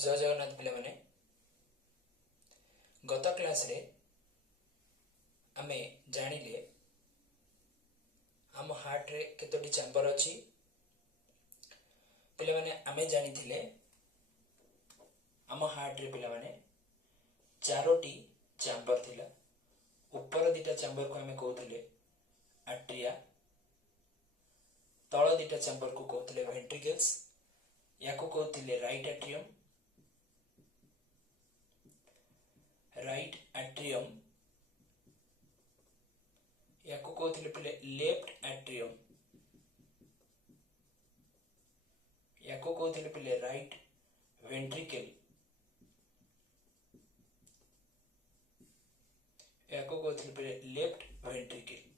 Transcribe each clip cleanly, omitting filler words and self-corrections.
जय जगन्नाथ पिला माने गत क्लास रे आमे जानिले आम हार्ट रे केतोटी चैम्बर अछि पिला माने आमे जानिथिले आम हार्ट रे पिला माने चारोटी चैम्बर थिला। ऊपर दिटा चैम्बर को आमे कहउथिले आट्रिया, तळ दिटा चैम्बर को कहउथिले वेंट्रिकल्स, याको कहउथिले राइट एट्रियम, राइट एट्रियम, याको कहउथिले पिले लेफ्ट एट्रियम, याको कहउथिले पिले राइट वेंट्रिकल, याको कहउथिले पिले लेफ्ट वेंट्रिकल।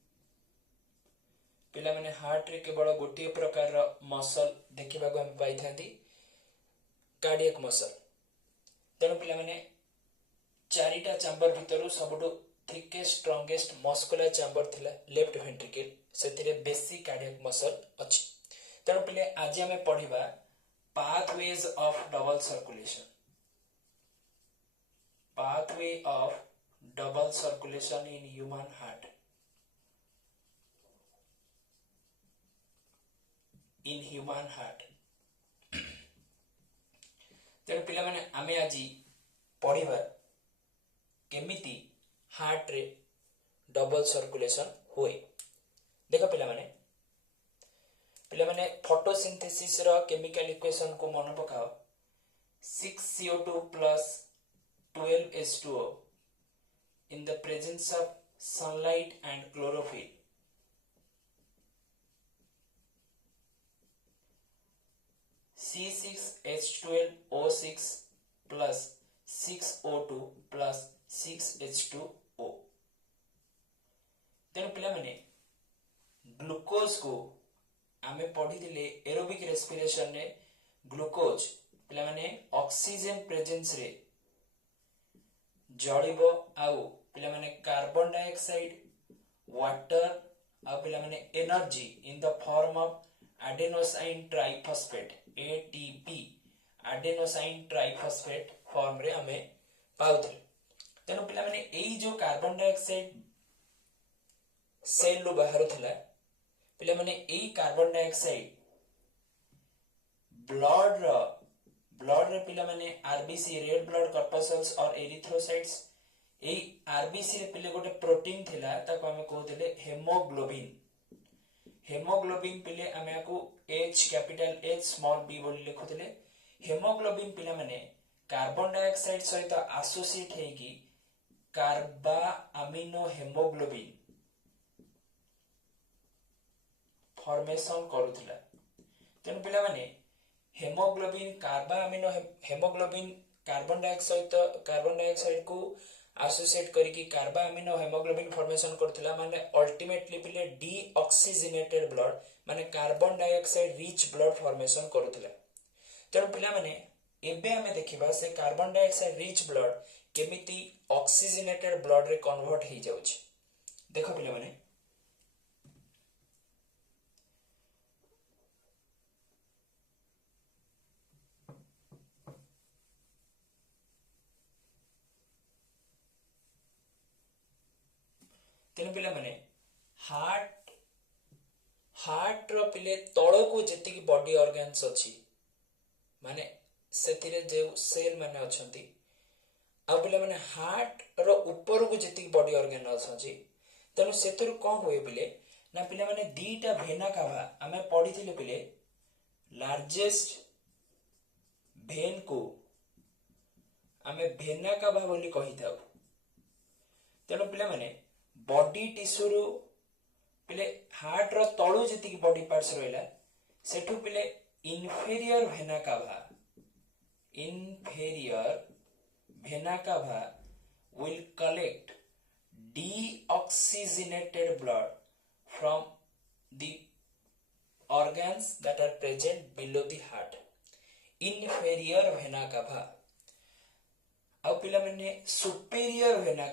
पिला माने हार्ट रे केवल गोटे प्रकार मसल देखिबा को हम पाई थांती कार्डियक मसल। तेणु पिला माने चारिटा चैम्बर भितरु सबटो थिकेस्ट स्ट्रांगेस्ट मस्कुलर चैम्बर थिला लेफ्ट वेंट्रिकल, सेतिरे बेसी कार्डियक मसल अछि। तेणु पिले आज हमें पढिबा pathways of double circulation, pathway of double circulation in human heart, in human heart। तेणु पिला माने आमे आजी पढिबा केमिति हार्ट रे डबल सर्कुलेशन होए। देखो पिला माने फोटोसिंथेसिस रो केमिकल इक्वेशन को मन पकाओ 6CO2 plus 12H2O in the presence of sunlight and chlorophyll C6H12O6 plus 6O2 plus 6H2O। तेणु पिला माने ग्लूकोज को आमे पढ़ी दिले एरोबिक रेस्पिरेशन रे ग्लूकोज पिला माने ऑक्सीजन प्रेजेंस रे जळिबो आउ पिला माने कार्बन डाइऑक्साइड वाटर आ पिला माने energy in the form of adenosine triphosphate ATP adenosine triphosphate form रे हमें पाउथले। तेनु पिला माने एई जो कार्बन डाइऑक्साइड सेल लो बाहर थिला पिला माने एई कार्बन डाइऑक्साइड ब्लड रे पिला माने आरबीसी रेड ब्लड कॉर्पस्कल्स और एरिथ्रोसाइट्स एई आरबीसी रे पिले गोटे प्रोटीन थिला ताको हमें कहउथिले हेमोग्लोबिन। हेमोग्लोबिन पिले हमें को H capital H small b बोली लिखुथिले। हेमोग्लोबिन पिला माने कार्बन डाइऑक्साइड सहित एसोसिएट हेकी कार्बा अमीनो हेमोग्लोबिन फॉर्मेशन करूथिला। तेनु पिला माने haemoglobin carbamino haemoglobin carbon dioxide को एसोसिएट करिकी कार्बा अमीनो हेमोग्लोबिन फॉर्मेशन करथिला। माने अल्टीमेटली पिले डीऑक्सीजनेटेड ब्लड माने carbon dioxide rich blood formation करूथिला। तेनु पिला माने एबे हमें देखिबा से कार्बन डाइऑक्साइड रिच ब्लड केमिति ऑक्सीजनेटेड ब्लड रे कन्वर्ट हो जाउछि। देखो पिला माने तेनु पिला माने हार्ट रो पिले तळ को जेतिकी बॉडी ऑर्गन्स अछि माने सेतिरे जे सेल माने अछंती आ पिला माने हार्ट रो ऊपर को जेतिकी बॉडी ऑर्गन अछि तेनु सेतुर कोन होय पिले ना पिला माने दीटा भेना काभा हमें पढिथिले पिले लार्जेस्ट भेन को हमें भेना काभा बोली कहि थाउ। तेनु पिला माने बॉडी टिश्यू रो पिले हार्ट रो तळु जेतिकी बॉडी पार्ट्स रहला सेठु पिले inferior vena cava will collect deoxygenated blood from the organs that are present below the heart, inferior vena cava। अब पिला माने superior vena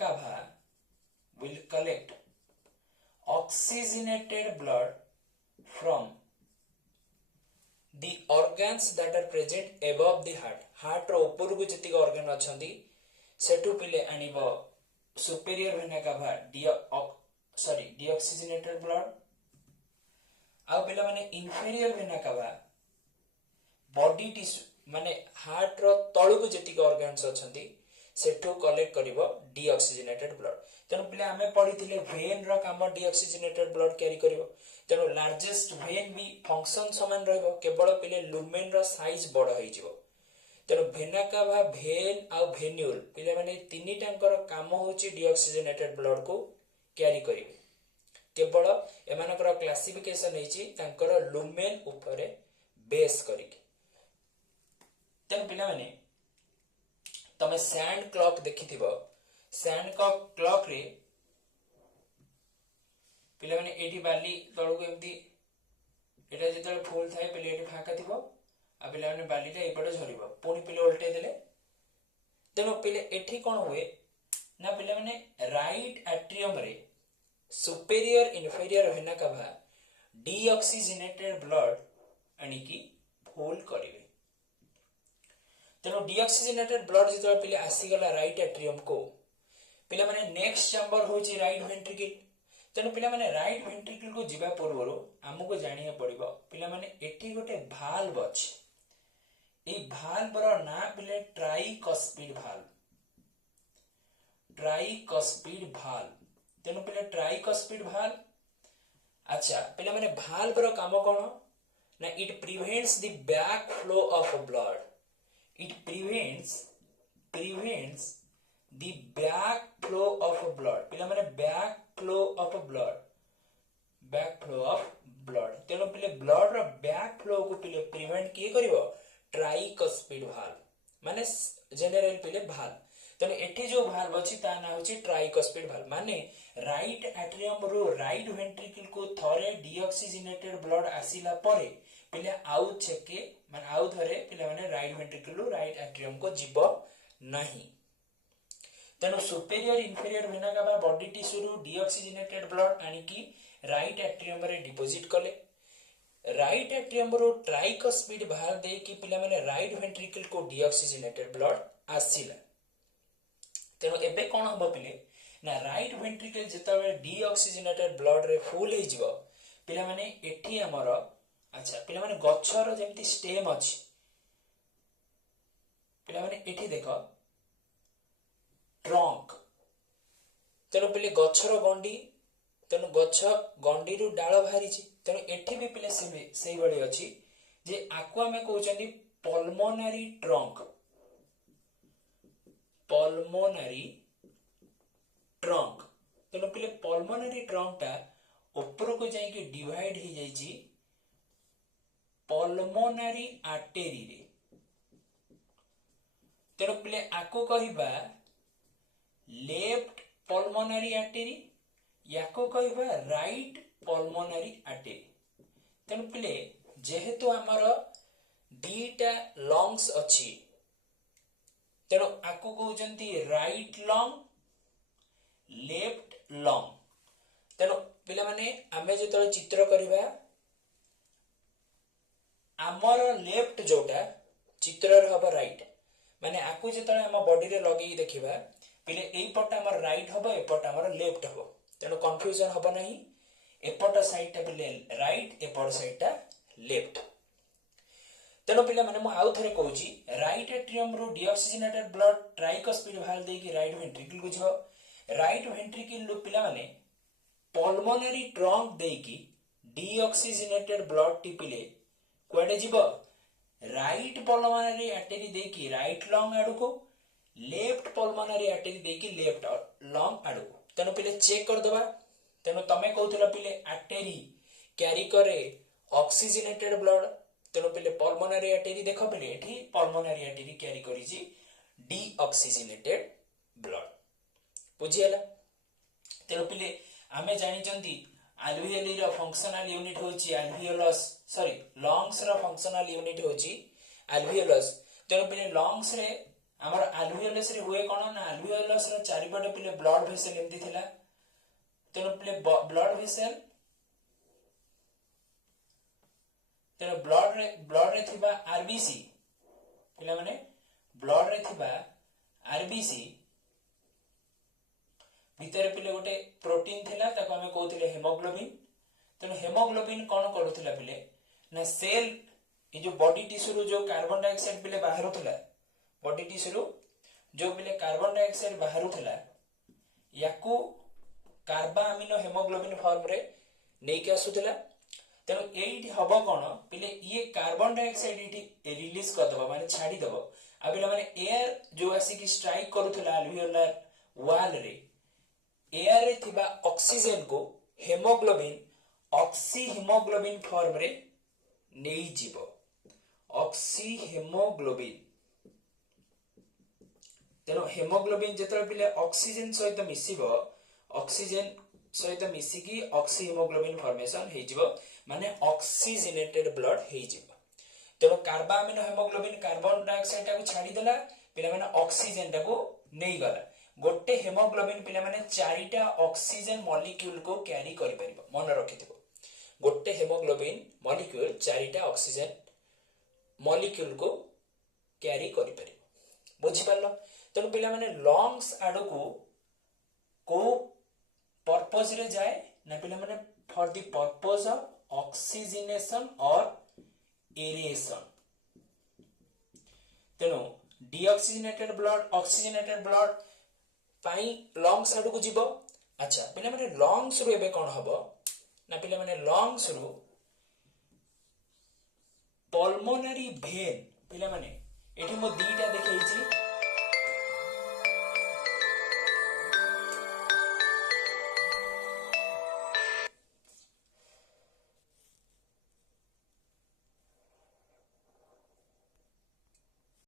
cava will collect oxygenated blood from the organs that are present above the heart रो ऊपर को जति organ अछंती सेटू पिले आनिबो superior vena cava deoxygenated blood आ पिला माने inferior vena cava body tissue माने हार्ट रो तळु को जति organs अछंती सेटू कलेक्ट करिवो डीऑक्सीजनेटेड ब्लड तेनु पिले आमे पढिथिले वेन रो काम डीऑक्सीजनेटेड ब्लड कैरी करिवो तेनु लार्जेस्ट वेन भी फंक्शन समान रहइबो केवल पिले लुमेन रो साइज बड़ होई जिवो तेनु vena cava when uh venule पिले माने तिनी टांकर काम होची डीऑक्सीजनेटेड ब्लड को कैरी करिवो केवल एमानकर क्लासिफिकेशन हेची तांकर लुमेन ऊपर बेस करिके तेनु पिले माने तमे सैंड क्लॉक देखिथिबो सैंड क्लॉक रे पिले माने एठी बाली तळु को एमती एटा जेतले फुल थाए पिले एठी फाका थिबो आ पिले माने बालीटा एपटे झरिबो पुनी पिले उल्टे देले तेनो पिले एठी कोन हुए ना पिले माने राइट एट्रियम रे superior inferior vena cava deoxygenated blood आनी की फुल करिवे तेनो डीऑक्सीजनेटेड ब्लड जितो पिले आसी गला राइट एट्रियम को पिले माने नेक्स्ट चैम्बर होची राइट वेंट्रिकल तेनो पिले माने राइट वेंट्रिकल को जिबा पूर्वरो हमको जानिया पड़िबो पिले माने एठी गोटे भाल्व अछि ए भाल्व रो ना पिले ट्राइकस्पिड भाल्व तेनो पिले ट्राइकस्पिड भाल्व अच्छा पिले माने भाल्व रो काम कोन ना it prevents the back flow of blood it prevents the back flow of blood पिला माने back flow of blood तेनो पिले blood रो back flow को पिले prevent किए करिवो ट्राइकस्पिड भाल्व माने जनरल पिले भाल्व तेनो एठी जो भाल्व अछि ता ना होछि ट्राइकस्पिड भाल्व माने right atrium row right ventricle को थरे डीऑक्सीजनेटेड ब्लड आसीला परे पिले आउ छेके माने आउ धरे पिले माने right ventricle row right atrium को जीव नहीं तेनो सुपेरियर इन्फीरियर वेना का बॉडी टिश्यू रो डीऑक्सीजनेटेड ब्लड आनी की राइट एट्रियम रे डिपॉजिट कले राइट एट्रियम रो ट्राइकस्पिड भाल्व दे की पिले माने राइट वेंट्रिकल को डीऑक्सीजनेटेड ब्लड आसीला तेनो एबे कोन हबो पिले ना राइट वेंट्रिकल जेतबे डीऑक्सीजनेटेड ब्लड रे फुल हे जिवो पिले माने एठी हमर अच्छा पिले माने गच्छर जेमती स्टेम अछि पिले माने एठी देखो ट्रंक तेनो पिले गच्छर गंडी तेनो गच्छ गंडी रु डाळ बाहरी छि तेनो एठी भी पिले सेही बळी अछि जे आकु हमें कहउछंदी पल्मोनरी ट्रंक तेनो पिले पल्मोनरी ट्रंक ता ऊपर को जाई कि डिवाइड ही जाई छि पल्मोनरी आर्टेरी रे तेनो पिले आको कहिबा लेफ्ट पल्मोनरी आर्टेरी याको कहिबा राइट पल्मोनरी आर्टेरी तेनो पिले जेहेतु हमर दीटा लंग्स अछि तेनो आको कहउजंती राइट लंग लेफ्ट लंग तेनो पिले माने आमे जेतले चित्र करिबा आमर लेफ्ट जोटा चित्र रे हबो राइट माने आकु जेतले हम बॉडी रे लगेई देखिबा पिले एई पट हमर राइट हबो ए पट हमर लेफ्ट हबो तेनो कंफ्यूजन हबो नाही ए पट साइड टा पिले राइट ए पट साइड टा लेफ्ट तेनो पिले माने मु आउ थरे कहूची राइट एट्रियम रो डीऑक्सीजनेटेड ब्लड ट्राइकस्पिड भाल्व दे की राइट वेंट्रिकल को जो राइट वेंट्रिकल लो पिला माने पल्मोनरी ट्रंक दे की डीऑक्सीजनेटेड ब्लड टी पिले कोडे जीवो राइट पल्मोनरी आर्टरी दे की राइट लंग आडू को लेफ्ट पल्मोनरी आर्टरी दे की लेफ्ट लंग आडू को तेनो पिले चेक कर दबा तेनो तमे कहउतला पिले आर्टरी कैरी करे ऑक्सीजनेटेड ब्लड तेनो पिले पल्मोनरी आर्टरी देखो पिले एठी पल्मोनरी आर्टरी कैरी करी जी डीऑक्सीजनेटेड ब्लड बुझियला तेनो पिले आमे जानि चंती alveoli रो फंक्शनल यूनिट होची alveolus सॉरी लंग्स रो फंक्शनल यूनिट होची alveolus तेनो पिले लंग्स रे हमर alveolus रे होए कोन ना alveolus रो चारि पटे पिले ब्लड वेसल एमती थिला तेनो पिले ब्लड वेसल तेणु ब्लड रे थिबा आरबीसी पिला माने ब्लड रे थिबा आरबीसी भितर पिले गोटे प्रोटीन थिला ताको हमें कहउथिले हेमोग्लोबिन। तेणु हेमोग्लोबिन कौन करूथिला पिले ना सेल ये जो बॉडी टिश्यू रो जो कार्बन डाइऑक्साइड पिले बाहरुथिला बॉडी टिश्यू रो जो पिले कार्बन डाइऑक्साइड बाहरुथिला याकू कार्बा अमीनो हेमोग्लोबिन फॉर्म रे नै के आसुथिला। तेणु एठी हबो कोन पिले ये कार्बन डाइऑक्साइड एठी रिलीज कर दबा माने छाडी दबो आ पिला माने एयर जो आसी की स्ट्राइक करूथिला अल्वियोलर वॉल रे एयर रे थिबा ऑक्सीजन को हेमोग्लोबिन ऑक्सी हेमोग्लोबिन फॉर्म रे नै जीवो ऑक्सी हेमोग्लोबिन। तेणु हेमोग्लोबिन जेतरे पिले ऑक्सीजन सहित मिसिबो ऑक्सीजन सहित मिसिकी ऑक्सी हेमोग्लोबिन फॉर्मेशन हे जीवो माने ऑक्सीजनेटेड ब्लड हे जीवो। तेणु कार्बामिनो हेमोग्लोबिन कार्बन डाइऑक्साइड टाको छाडी देला पिला माने ऑक्सीजन टाको नै गला गोटे हेमोग्लोबिन पिला माने चारिटा ऑक्सीजन मॉलिक्यूल को कैरी करि परिबो मन रखिथिबो गोटे हेमोग्लोबिन मॉलिक्यूल चारिटा ऑक्सीजन मॉलिक्यूल को कैरी करि परिबो बुझि पारलो। तेणु पिला माने लंग्स आडको को पर्पस रे जाए ना पिला माने for the purpose of oxygenation और एरेशन। तेणु डीऑक्सीजनेटेड ब्लड ऑक्सीजनेटेड ब्लड पाई लंग्स आडको जीवो। अच्छा पिला माने लंग्स रो एबे कोन हबो ना पिला माने लंग्स रो पल्मोनरी भेन पिला माने एठी मो दीटा देखैछि